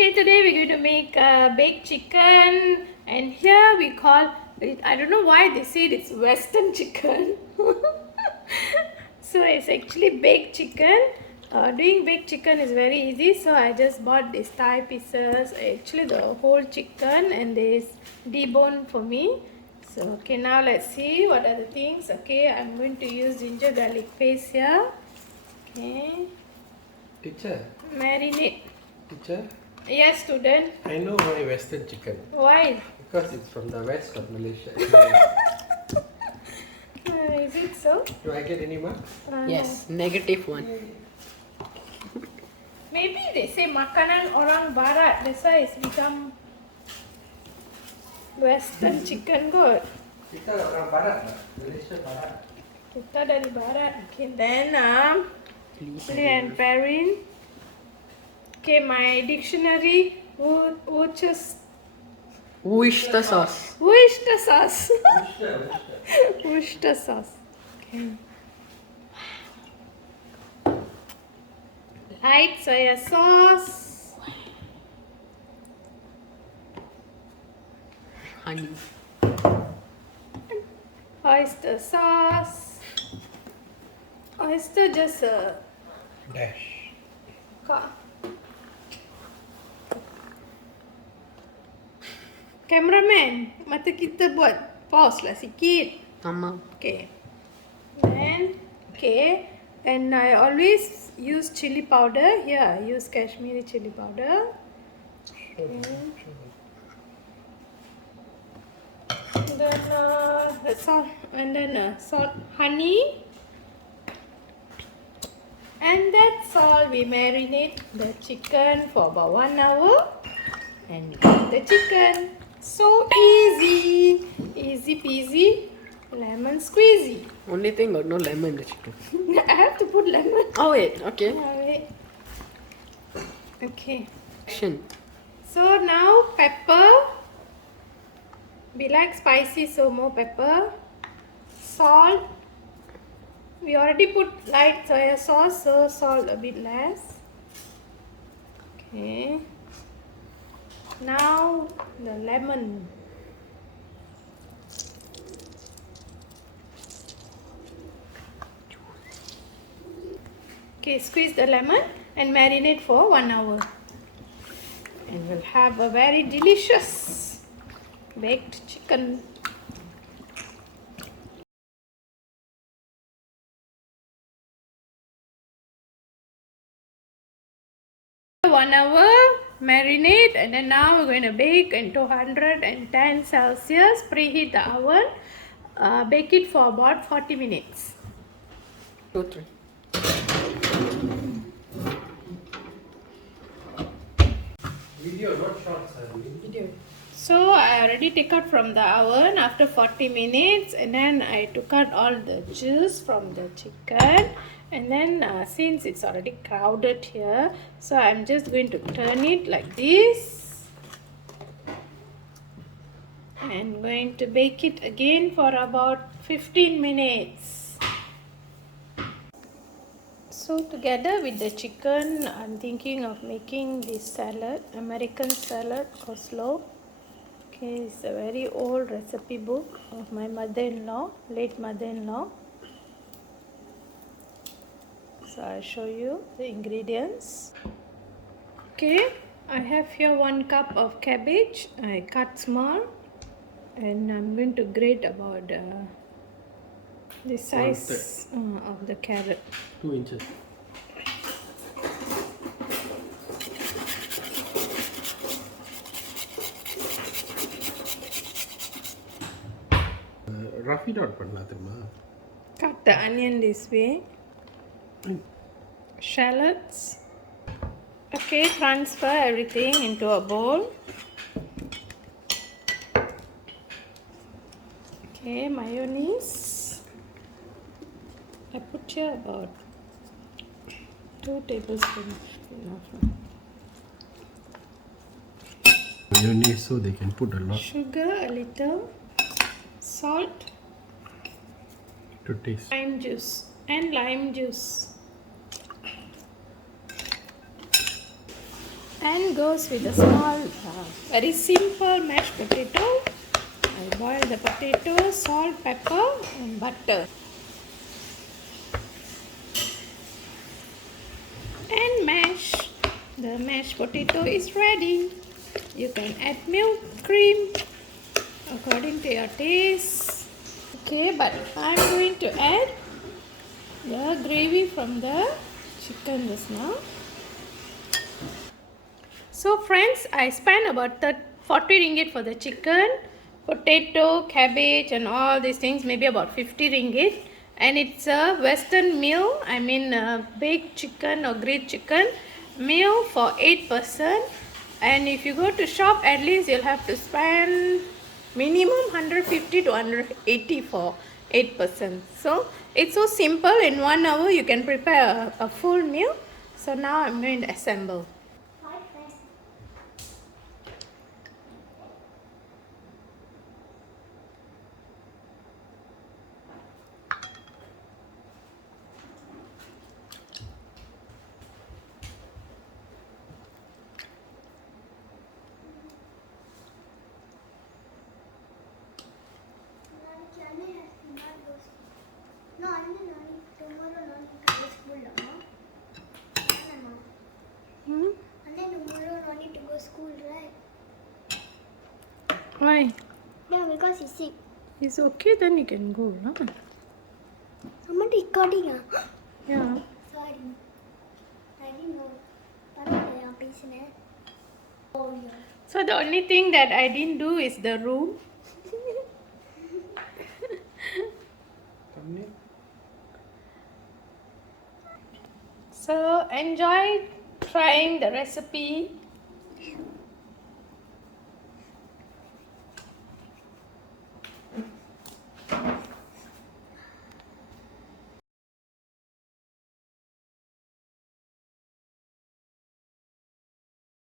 Okay, today we're going to make baked chicken, and here we call it, I don't know why they said it's Western chicken. So it's actually baked chicken. Doing baked chicken is very easy, so I just bought these thigh pieces, actually the whole chicken, and this debone for me. So okay, now let's see what are the things. Okay, I'm going to use ginger garlic paste here. Okay, Teacher, marinate. teacher, Yes, student. I know why Western chicken. Why? Because it's from the west of Malaysia. Is it so? Do I get any marks? Yes, -1. Maybe they say makanan orang barat, that's why it's become Western chicken kot. Kita orang barat tak? Malaysia barat. Kita dari barat. Okay, then chili and perin. Okay, my dictionary Worcester sauce. Worcester sauce. Worcester. Worcester sauce. Okay. Light soya sauce. Honey. Oyster sauce. Oyster just a Dash. Cameraman, mata kita buat pause lah sikit. Mama. Okay. Then, okay. And I always use chili powder. Here I use Kashmiri chili powder. Okay. Then that's all. And then salt, honey. And that's all. We marinate the chicken for about 1 hour. And we eat the chicken. So easy. Easy peasy. Lemon squeezy. Only thing got no lemon in the chicken. I have to put lemon. Oh wait, okay. Wait. Okay. Action. So now pepper. We like spicy, so more pepper. Salt. We already put light soya sauce, so salt a bit less. Okay. Now the lemon. Okay, squeeze the lemon and marinate for 1 hour. And we'll have a very delicious baked chicken. One hour marinate, and then now we're going to bake in 210 Celsius. Preheat the oven. Bake it for about 40 minutes. 2, 3. Video, not shorts. Video. So I already took out from the oven after 40 minutes, and then I took out all the juice from the chicken, and then since it's already crowded here, so I'm just going to turn it like this and going to bake it again for about 15 minutes. So together with the chicken, I'm thinking of making this salad, American salad coleslaw. Okay, it's a very old recipe book of my mother-in-law, late mother-in-law. So I'll show you the ingredients. Okay, I have here 1 cup of cabbage. I cut small, and I'm going to grate about the size of the carrot. 2 inches. Rough it out பண்ணலாம் தெரியுமா? Cut the onion this way. Shallots. Okay, transfer everything into a bowl. Okay, mayonnaise. I put here about 2 tablespoons. Enough. Mayonnaise, so they can put a lot Sugar a little. Salt. to taste. Lime juice and lime juice. and goes with a small, very simple mashed potato. I boil the potato, salt, pepper and butter. And mash. The mashed potato is ready. You can add milk, cream according to your taste. Okay, but I'm going to add the gravy from the chicken just now. So friends, I spent about 40 ringgit for the chicken, potato, cabbage and all these things, maybe about 50 ringgit. And it's a western meal, I mean baked chicken or grilled chicken meal for 8 person. And if you go to shop, at least you'll have to spend minimum 150 to 180 for 8 person. So it's so simple, in 1 hour you can prepare a full meal. So now I'm going to assemble. No, tomorrow not to go school, Amma. And then tomorrow no need to go school, right? Why? Yeah, because he's sick. It's okay, then you can go. Huh? Someone recording, Yeah. Sorry. I didn't know. Oh, yeah. So the only thing that I didn't do is the room. So enjoy trying the recipe